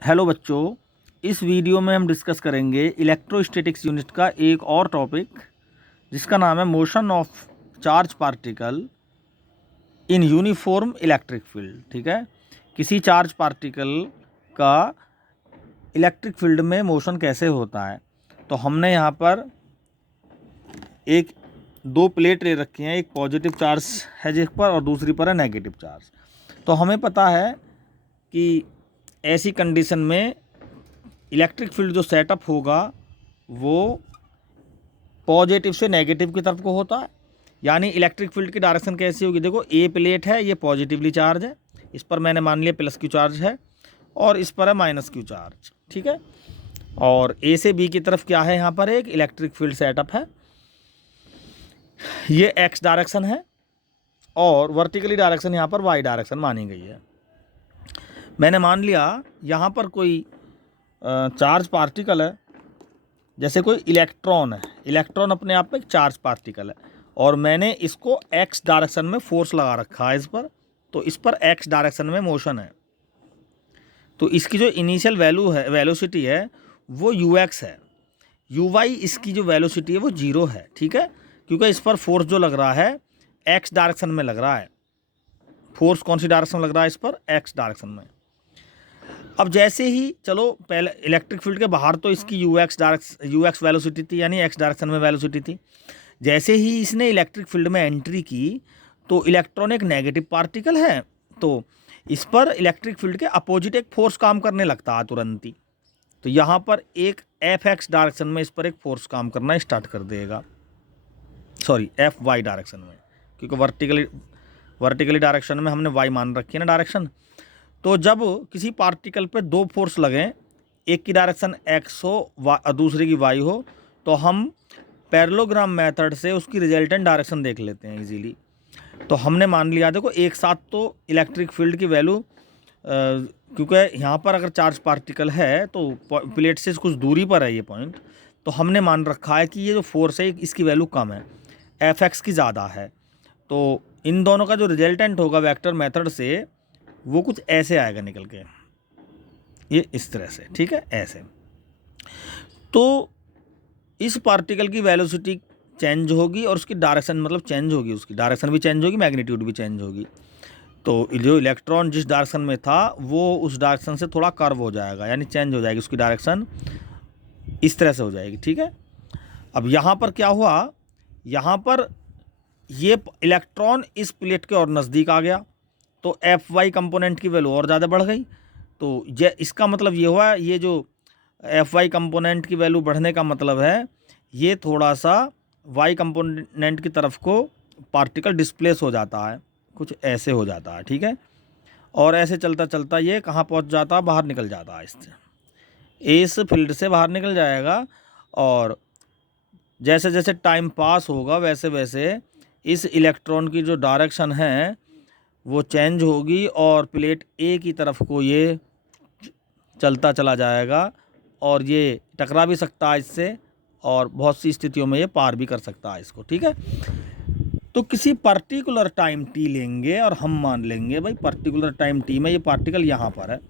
Hello बच्चों, इस video में हम डिस्कस करेंगे इलेक्ट्रोस्टैटिक्स यूनिट का एक और टॉपिक जिसका नाम है motion of charge particle in uniform electric field. ठीक है, किसी चार्ज पार्टिकल का इलेक्ट्रिक फील्ड में मोशन कैसे होता है। तो हमने यहाँ पर एक दो प्लेट ले रखी हैं, एक पॉजिटिव चार्ज है जिस पर और दूसरी पर है नेगेटिव चार्ज। तो हमें पता है कि ऐसी कंडीशन में इलेक्ट्रिक फील्ड जो सेटअप होगा वो पॉजिटिव से नेगेटिव की तरफ को होता है। यानी इलेक्ट्रिक फील्ड की डायरेक्शन कैसी होगी, देखो ए प्लेट है, ये पॉजिटिवली चार्ज है, इस पर मैंने मान लिया प्लस क्यू चार्ज है और इस पर है माइनस क्यू चार्ज। ठीक है, और ए से बी की तरफ क्या है, यहाँ पर एक इलेक्ट्रिक फील्ड सेटअप है, ये एक्स डायरेक्शन है और वर्टिकली डायरेक्शन यहाँ पर वाई डायरेक्शन मानी गई है। मैंने मान लिया यहाँ पर कोई चार्ज पार्टिकल है, जैसे कोई इलेक्ट्रॉन है, इलेक्ट्रॉन अपने आप में एक चार्ज पार्टिकल है और मैंने इसको एक्स डायरेक्शन में फोर्स लगा रखा है इस पर, तो इस पर एक्स डायरेक्शन में मोशन है। तो इसकी जो इनिशियल वैल्यू है, वेलोसिटी है, वो यू एक्स है। यू वाई इसकी जो वेलोसिटी है वो जीरो है। ठीक है, क्योंकि इस पर फोर्स जो लग रहा है एक्स डायरेक्शन में लग रहा है। फोर्स कौन सी डायरेक्शन में लग रहा है, इस पर एक्स डायरेक्शन में। अब जैसे ही चलो पहले इलेक्ट्रिक फील्ड के बाहर तो इसकी यू एक्स वेलोसिटी थी, यानी एक्स डायरेक्शन में वेलोसिटी थी। जैसे ही इसने इलेक्ट्रिक फील्ड में एंट्री की तो इलेक्ट्रॉन एक नेगेटिव पार्टिकल है, तो इस पर इलेक्ट्रिक फील्ड के अपोजिट एक फोर्स काम करने लगता है तुरंत ही। तो यहाँ पर एक एफ एक्स डायरेक्शन में इस पर एक फोर्स काम करना स्टार्ट कर देगा, सॉरी एफ वाई डायरेक्शन में, क्योंकि वर्टिकली डायरेक्शन में हमने वाई मान रखी है ना डायरेक्शन। तो जब किसी पार्टिकल पे दो फोर्स लगें, एक की डायरेक्शन एक्स हो और दूसरे की वाई हो, तो हम पैरेललोग्राम मेथड से उसकी रिजल्टेंट डायरेक्शन देख लेते हैं इजीली। तो हमने मान लिया, देखो एक साथ तो इलेक्ट्रिक फील्ड की वैल्यू, क्योंकि यहाँ पर अगर चार्ज पार्टिकल है तो प्लेट से कुछ दूरी पर है ये पॉइंट, तो हमने मान रखा है कि ये जो फोर्स है इसकी वैल्यू कम है, एफ एक्स की ज़्यादा है। तो इन दोनों का जो रिजल्टेंट होगा वेक्टर मेथड से वो कुछ ऐसे आएगा निकल के, ये इस तरह से। ठीक है, ऐसे। तो इस पार्टिकल की वेलोसिटी चेंज होगी और उसकी डायरेक्शन मतलब चेंज होगी, उसकी डायरेक्शन भी चेंज होगी, मैग्नीट्यूड भी चेंज होगी। तो जो इलेक्ट्रॉन जिस डायरेक्शन में था वो उस डायरेक्शन से थोड़ा कर्व हो जाएगा, यानी चेंज हो जाएगी उसकी डायरेक्शन, इस तरह से हो जाएगी। ठीक है, अब यहाँ पर क्या हुआ, यहाँ पर ये इलेक्ट्रॉन इस प्लेट के और नज़दीक आ गया तो एफ वाई कंपोनेंट की वैल्यू और ज़्यादा बढ़ गई। तो ये इसका मतलब ये हुआ, ये जो एफ वाई कंपोनेंट की वैल्यू बढ़ने का मतलब है ये थोड़ा सा वाई कंपोनेंट की तरफ को पार्टिकल डिस्प्लेस हो जाता है, कुछ ऐसे हो जाता है। ठीक है, और ऐसे चलता चलता ये कहाँ पहुँच जाता है, बाहर निकल जाता है, इससे इस फील्ड से बाहर निकल जाएगा। और जैसे जैसे टाइम पास होगा वैसे वैसे इस इलेक्ट्रॉन की जो डायरेक्शन है वो चेंज होगी और प्लेट ए की तरफ को ये चलता चला जाएगा और ये टकरा भी सकता है इससे और बहुत सी स्थितियों में ये पार भी कर सकता है इसको। ठीक है, तो किसी पर्टिकुलर टाइम टी लेंगे और हम मान लेंगे भाई पर्टिकुलर टाइम टी में ये पार्टिकल यहाँ पर है,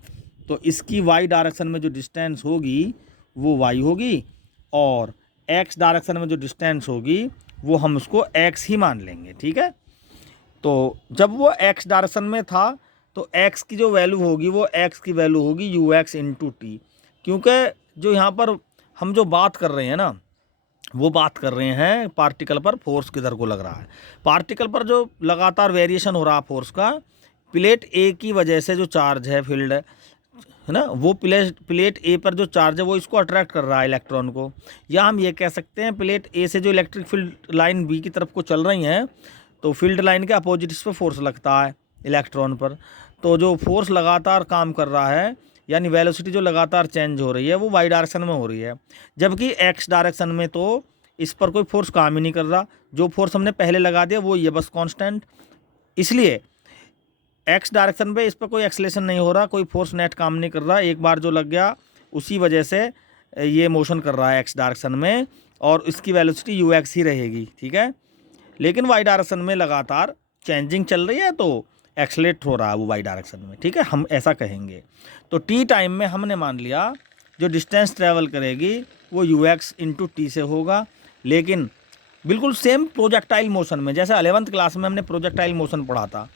तो इसकी वाई डायरेक्शन में जो डिस्टेंस होगी वो वाई होगी और एक्स डायरेक्शन में जो डिस्टेंस होगी वो हम उसको एक्स ही मान लेंगे। ठीक है, तो जब वो एक्स डायरेक्शन में था तो एक्स की जो वैल्यू होगी वो एक्स की वैल्यू होगी यू एक्स इंटू टी, क्योंकि जो यहाँ पर हम जो बात कर रहे हैं ना वो बात कर रहे हैं पार्टिकल पर फोर्स किधर को लग रहा है। पार्टिकल पर जो लगातार वेरिएशन हो रहा है फोर्स का, प्लेट ए की वजह से जो चार्ज है फील्ड है ना, वो प्लेट ए पर जो चार्ज है वो इसको अट्रैक्ट कर रहा है इलेक्ट्रॉन को। या हम ये कह सकते हैं प्लेट ए से जो इलेक्ट्रिक फील्ड लाइन बी की तरफ को चल रही हैं तो फील्ड लाइन के अपोजिट इस पर फोर्स लगता है इलेक्ट्रॉन पर। तो जो फोर्स लगातार काम कर रहा है यानी वेलोसिटी जो लगातार चेंज हो रही है वो वाई डायरेक्शन में हो रही है, जबकि एक्स डायरेक्शन में तो इस पर कोई फोर्स काम ही नहीं कर रहा। जो फोर्स हमने पहले लगा दिया वो ये बस कांस्टेंट, इसलिए एक्स डायरेक्शन पे इस पर कोई एक्सलेशन नहीं हो रहा, कोई फोर्स नेट काम नहीं कर रहा। एक बार जो लग गया उसी वजह से ये मोशन कर रहा है एक्स डायरेक्शन में और इसकी वेलोसिटी यू एक्स ही रहेगी। ठीक है, लेकिन वाई डायरेक्शन में लगातार चेंजिंग चल रही है तो एक्सलेट हो रहा है वो वाई डायरेक्शन में, ठीक है, हम ऐसा कहेंगे। तो टी टाइम में हमने मान लिया जो डिस्टेंस ट्रेवल करेगी वो यू एक्स इंटू टी से होगा, लेकिन बिल्कुल सेम प्रोजेक्टाइल मोशन में, जैसे 11th क्लास में हमने प्रोजेक्टाइल मोशन पढ़ा था,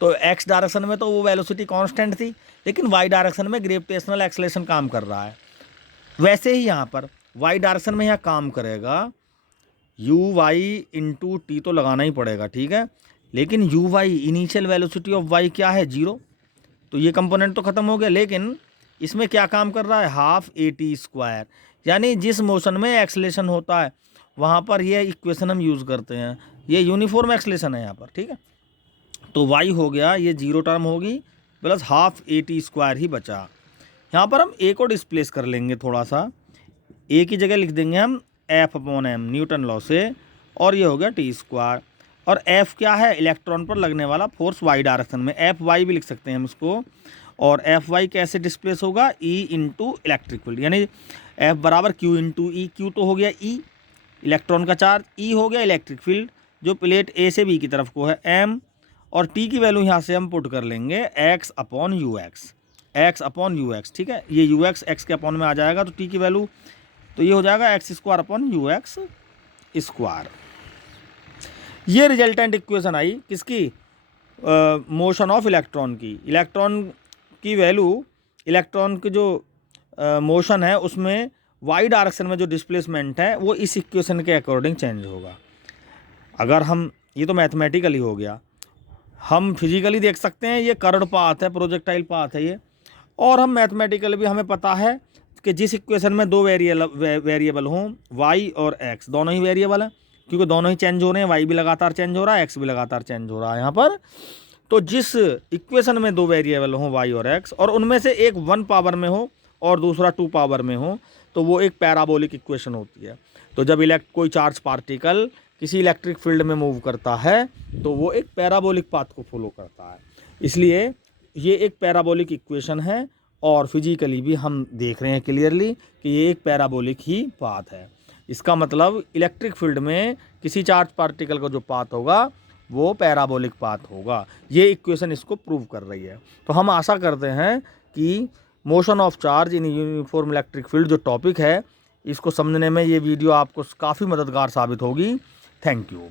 तो एक्स डायरेक्शन में तो वो वेलोसिटी कांस्टेंट थी, लेकिन वाई डायरेक्शन में ग्रेविटेशनल एक्सेलरेशन काम कर रहा है। वैसे ही यहाँ पर वाई डायरेक्शन में यहाँ काम करेगा यू वाई इंटू टी, तो लगाना ही पड़ेगा, ठीक है, लेकिन U Y initial velocity of Y क्या है 0, तो ये कंपोनेंट तो ख़त्म हो गया, लेकिन इसमें क्या काम कर रहा है हाफ ए टी स्क्वायर, यानी जिस मोशन में एक्सेलरेशन होता है वहाँ पर ये इक्वेशन हम यूज़ करते हैं, ये यूनिफॉर्म एक्सेलरेशन है यहाँ पर, ठीक है। तो वाई हो गया, ये 0 टर्म होगी plus half a t square ही बचा। यहाँ पर हम ए को डिस्प्लेस कर लेंगे थोड़ा सा, ए की जगह लिख देंगे हम F upon M Newton law से, और ये हो गया टी स्क्वायर। और एफ क्या है, इलेक्ट्रॉन पर लगने वाला फोर्स वाई डायरेक्शन में, एफ वाई भी लिख सकते हैं हम इसको। और एफ वाई कैसे डिस्प्लेस होगा, ई इंटू इलेक्ट्रिक फील्ड, यानी एफ बराबर क्यू इंटू ई, क्यू तो हो गया ई इलेक्ट्रॉन का चार्ज, ई हो गया इलेक्ट्रिक फील्ड जो प्लेट ए से बी की तरफ को है एम, और टी की वैल्यू यहाँ से हम पुट कर लेंगे x upon you x, x upon you x, ठीक है, ये यू एक्स के अपॉन में आ जाएगा, तो टी की वैल्यू तो ये हो जाएगा x square upon you x square. ये रिजल्टेंट इक्वेशन आई किसकी, मोशन ऑफ इलेक्ट्रॉन की। इलेक्ट्रॉन की वैल्यू, इलेक्ट्रॉन की जो मोशन है उसमें वाई डायरेक्शन में जो डिस्प्लेसमेंट है वो इस इक्वेशन के अकॉर्डिंग चेंज होगा। अगर हम, ये तो मैथमेटिकली हो गया, हम फिजिकली देख सकते हैं ये कर्व्ड पाथ है, प्रोजेक्टाइल पाथ है ये, और हम मैथमेटिकली भी हमें पता है कि जिस इक्वेशन में दो वेरिएबल हों वाई और एक्स, दोनों ही वेरिएबल हैं क्योंकि दोनों ही चेंज हो रहे हैं, वाई भी लगातार चेंज हो रहा है, एक्स भी लगातार चेंज हो रहा है यहाँ पर। तो जिस इक्वेशन में दो वेरिएबल हों वाई और एक्स, और उनमें से एक 1 पावर में हो और दूसरा 2 पावर में हो, तो वो एक पैराबोलिक इक्वेशन होती है। तो जब कोई चार्ज पार्टिकल किसी इलेक्ट्रिक फील्ड में मूव करता है तो वो एक पैराबोलिक पाथ को फॉलो करता है, इसलिए ये एक पैराबोलिक इक्वेशन है, और फिजिकली भी हम देख रहे हैं क्लियरली कि ये एक पैराबोलिक ही पाथ है। इसका मतलब इलेक्ट्रिक फील्ड में किसी चार्ज पार्टिकल का जो पाथ होगा वो पैराबोलिक पाथ होगा। ये इक्वेशन इसको प्रूव कर रही है। तो हम आशा करते हैं कि motion of charge in uniform electric field जो टॉपिक है, इसको समझने में ये वीडियो आपको काफ़ी मददगार साबित होगी। Thank you.